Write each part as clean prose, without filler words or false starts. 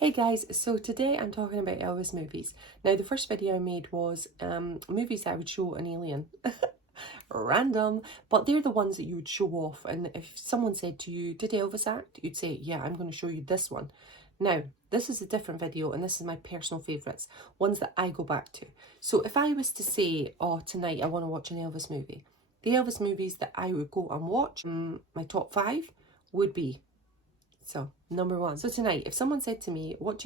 Hey guys, so today I'm talking about Elvis movies. Now the first video I made was movies that I would show an alien. Random, but they're the ones that you would show off, and if someone said to you, did Elvis act? You'd say, yeah, I'm going to show you this one. Now, this is a different video and this is my personal favourites, ones that I go back to. So if I was to say, oh, tonight I want to watch an Elvis movie, the Elvis movies that I would go and watch, my top 5 would be, so, number 1. So tonight, if someone said to me, what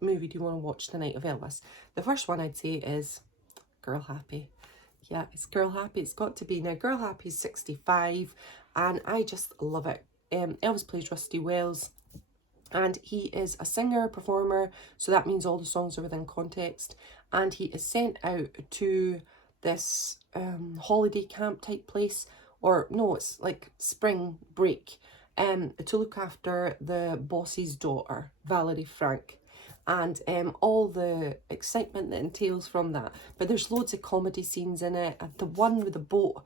movie do you want to watch tonight of Elvis? The first one I'd say is Girl Happy. Yeah, it's Girl Happy. It's got to be. Now, Girl Happy is 65, and I just love it. Elvis plays Rusty Wells, and he is a singer, performer, so that means all the songs are within context, and he is sent out to this holiday camp type place, or no, it's like spring break, to look after the boss's daughter, Valerie Frank, and all the excitement that entails from that. But there's loads of comedy scenes in it. And the one with the boat,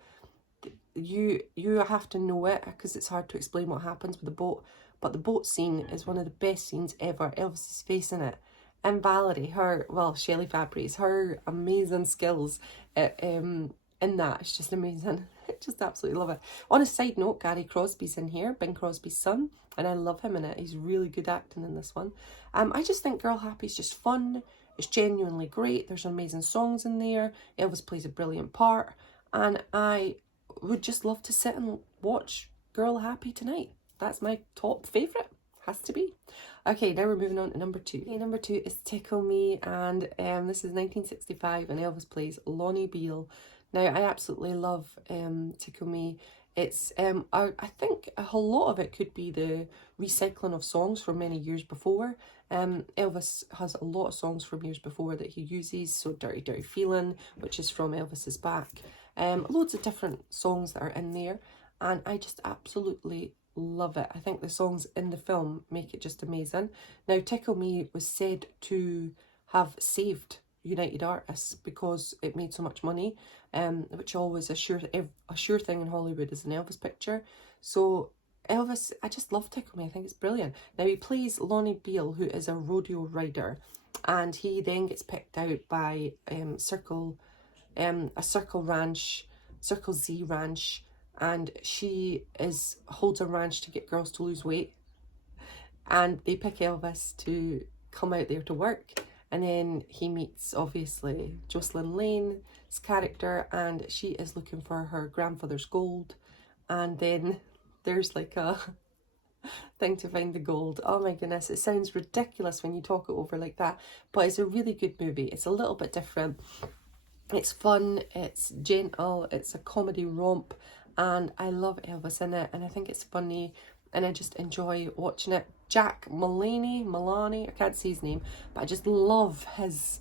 you have to know it because it's hard to explain what happens with the boat. But the boat scene is one of the best scenes ever. Elvis's face in it. And Valerie, Shelley Fabry's, her amazing skills in that, it's just amazing. I just absolutely love it. On a side note, Gary Crosby's in here, Bing Crosby's son, and I love him in it. He's really good acting in this one. I just think Girl Happy's just fun. It's genuinely great. There's amazing songs in there. Elvis plays a brilliant part, and I would just love to sit and watch Girl Happy tonight. That's my top favourite. Has to be. Okay, now we're moving on to number 2. Okay, number 2 is Tickle Me, and this is 1965, and Elvis plays Lonnie Beale. Now, I absolutely love Tickle Me. It's, I think a whole lot of it could be the recycling of songs from many years before. Elvis has a lot of songs from years before that he uses, so Dirty Dirty Feeling, which is from Elvis's Back. Loads of different songs that are in there, and I just absolutely love it. I think the songs in the film make it just amazing. Now, Tickle Me was said to have saved United Artists because it made so much money, which always a sure thing in Hollywood is an Elvis picture. So Elvis, I just love Tickle Me. I think it's brilliant. Now he plays Lonnie Beale, who is a rodeo rider, and he then gets picked out by a Circle Z ranch, and she holds a ranch to get girls to lose weight, and they pick Elvis to come out there to work. And then he meets, obviously, Jocelyn Lane's character, and she is looking for her grandfather's gold. And then there's like a thing to find the gold. Oh my goodness, it sounds ridiculous when you talk it over like that, but it's a really good movie. It's a little bit different. It's fun, it's gentle, it's a comedy romp, and I love Elvis in it, and I think it's funny, and I just enjoy watching it. Jack Maloney, I can't say his name, but I just love his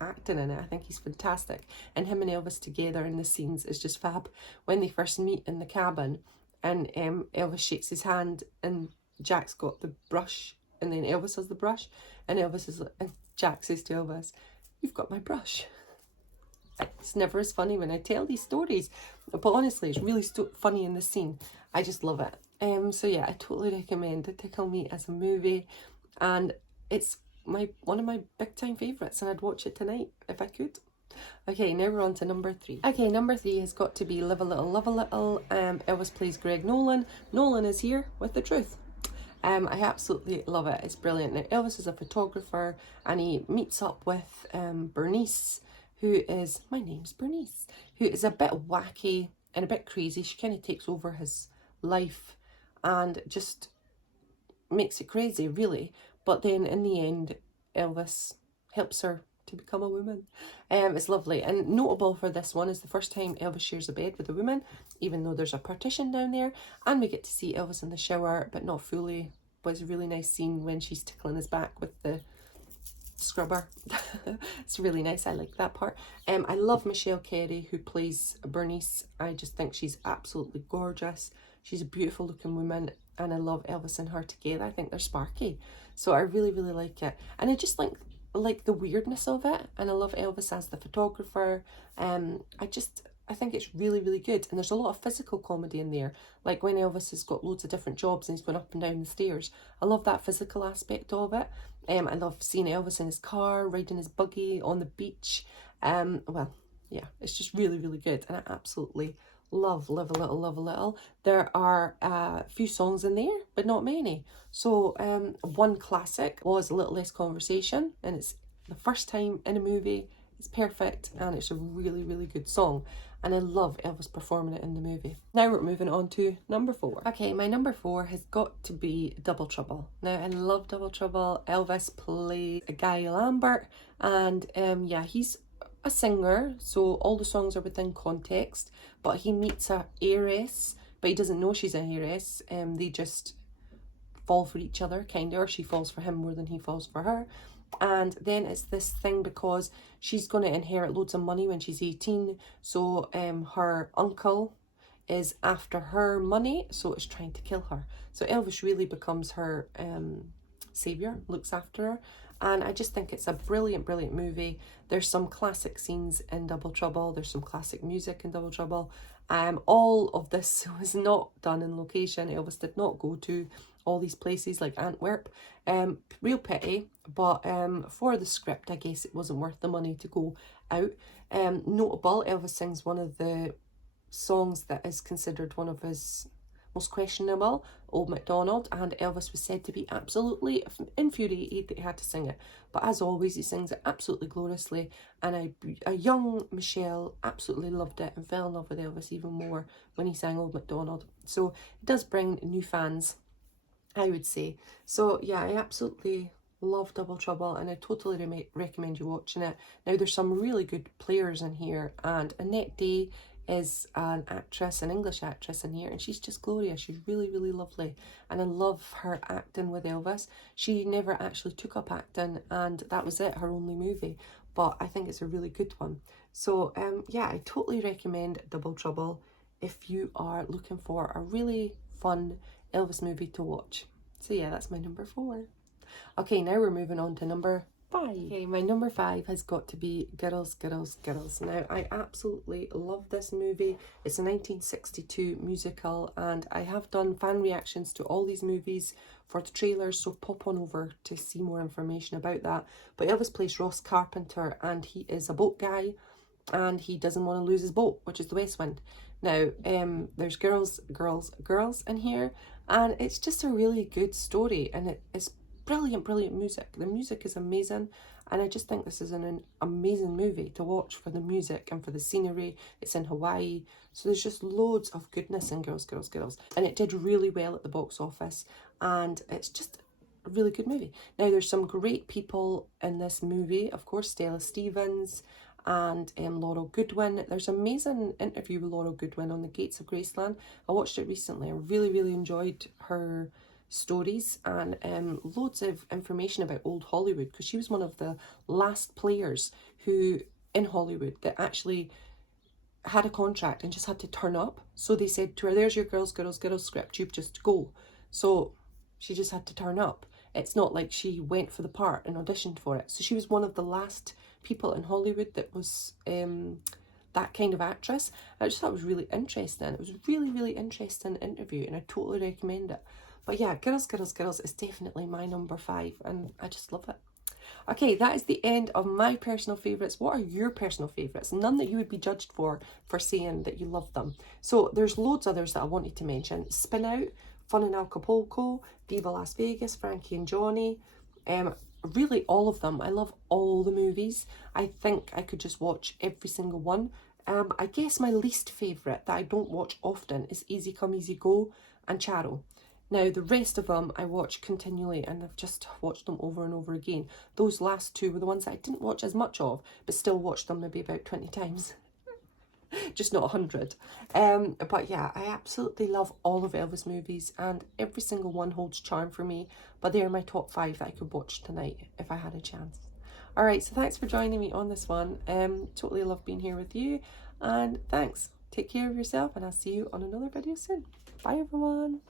acting in it. I think he's fantastic, and him and Elvis together in the scenes is just fab. When they first meet in the cabin, and Elvis shakes his hand, and Jack's got the brush, and then Elvis has the brush, and Jack says to Elvis, "You've got my brush." It's never as funny when I tell these stories, but honestly, it's really funny in the scene. I just love it. So yeah, I totally recommend Tickle Me as a movie, and it's one of my big time favourites, and I'd watch it tonight if I could. Okay, now we're on to number 3. Okay, number 3 has got to be Live a Little, Love a Little. Elvis plays Greg Nolan. Nolan is here with the truth. I absolutely love it. It's brilliant. Now, Elvis is a photographer, and he meets up with Bernice, who is, my name's Bernice, who is a bit wacky and a bit crazy. She kind of takes over his life and just makes it crazy, really. But then in the end, Elvis helps her to become a woman. It's lovely. And notable for this one is the first time Elvis shares a bed with a woman, even though there's a partition down there. And we get to see Elvis in the shower, but not fully. But it's a really nice scene when she's tickling his back with the scrubber. It's really nice. I like that part. I love Michelle Carey, who plays Bernice. I just think she's absolutely gorgeous. She's a beautiful looking woman, and I love Elvis and her together. I think they're sparky, so I really like it, and I just like the weirdness of it, and I love Elvis as the photographer. I just I think it's really, really good. And there's a lot of physical comedy in there. Like when Elvis has got loads of different jobs and he's going up and down the stairs. I love that physical aspect of it. I love seeing Elvis in his car, riding his buggy on the beach. Well, yeah, it's just really, really good. And I absolutely love Live a Little, Love a Little. There are a few songs in there, but not many. So one classic was A Little Less Conversation, and it's the first time in a movie. It's perfect, and it's a really, really good song. And I love Elvis performing it in the movie. Now we're moving on to number 4. Okay, my number 4 has got to be Double Trouble. Now, I love Double Trouble. Elvis plays Guy Lambert, and yeah, he's a singer, so all the songs are within context, but he meets a heiress, but he doesn't know she's a heiress. They just fall for each other, kind of, or she falls for him more than he falls for her. And then it's this thing because she's going to inherit loads of money when she's 18, so her uncle is after her money, so it's trying to kill her. So Elvis really becomes her saviour, looks after her, and I just think it's a brilliant, brilliant movie. There's some classic scenes in Double Trouble, there's some classic music in Double Trouble. All of this was not done in location. Elvis did not go to all these places like Antwerp. Real pity, but for the script, I guess it wasn't worth the money to go out. Notable, Elvis sings one of the songs that is considered one of his most questionable, Old MacDonald, and Elvis was said to be absolutely infuriated that he had to sing it. But as always, he sings it absolutely gloriously, and a young Michelle absolutely loved it and fell in love with Elvis even more when he sang Old MacDonald. So it does bring new fans, I would say. So yeah, I absolutely love Double Trouble, and I totally recommend you watching it. Now, there's some really good players in here, and Annette Day is an actress, an English actress in here, and she's just glorious. She's really, really lovely, and I love her acting with Elvis. She never actually took up acting, and that was it, her only movie, but I think it's a really good one. So yeah, I totally recommend Double Trouble if you are looking for a really fun Elvis movie to watch. So yeah, that's my number 4. Okay, now we're moving on to number 5. Okay, my number 5 has got to be Girls, Girls, Girls. Now, I absolutely love this movie. It's a 1962 musical, and I have done fan reactions to all these movies for the trailers, so pop on over to see more information about that. But Elvis plays Ross Carpenter, and he is a boat guy, and he doesn't want to lose his boat, which is the West Wind. Now, there's girls, girls, girls in here, and it's just a really good story, and it's brilliant, brilliant music. The music is amazing, and I just think this is an amazing movie to watch for the music and for the scenery. It's in Hawaii, so there's just loads of goodness in Girls, Girls, Girls, and it did really well at the box office, and it's just a really good movie. Now, there's some great people in this movie, of course, Stella Stevens and Laurel Goodwin. There's an amazing interview with Laurel Goodwin on The Gates of Graceland. I watched it recently. I really, really enjoyed her stories, and loads of information about old Hollywood, because she was one of the last players who in Hollywood that actually had a contract and just had to turn up. So they said to her, there's your Girls, Girls, Girls script, you've just go. So she just had to turn up. It's not like she went for the part and auditioned for it. So she was one of the last people in Hollywood that was that kind of actress. I just thought it was really interesting. It was a really, really interesting interview, and I totally recommend it. But yeah, Girls, Girls, Girls is definitely my number 5, and I just love it. Okay, that is the end of my personal favourites. What are your personal favourites? None that you would be judged for saying that you love them. So there's loads others that I wanted to mention. Spin Out, Fun in Acapulco, Viva Las Vegas, Frankie and Johnny. Really all of them. I love all the movies. I think I could just watch every single one. I guess my least favourite that I don't watch often is Easy Come Easy Go and Charo. Now, the rest of them I watch continually, and I've just watched them over and over again. Those last 2 were the ones that I didn't watch as much of, but still watched them maybe about 20 times. Just not 100. But yeah, I absolutely love all of Elvis movies, and every single one holds charm for me. But they're my top 5 that I could watch tonight if I had a chance. Alright, so thanks for joining me on this one. Totally love being here with you, and thanks. Take care of yourself, and I'll see you on another video soon. Bye everyone.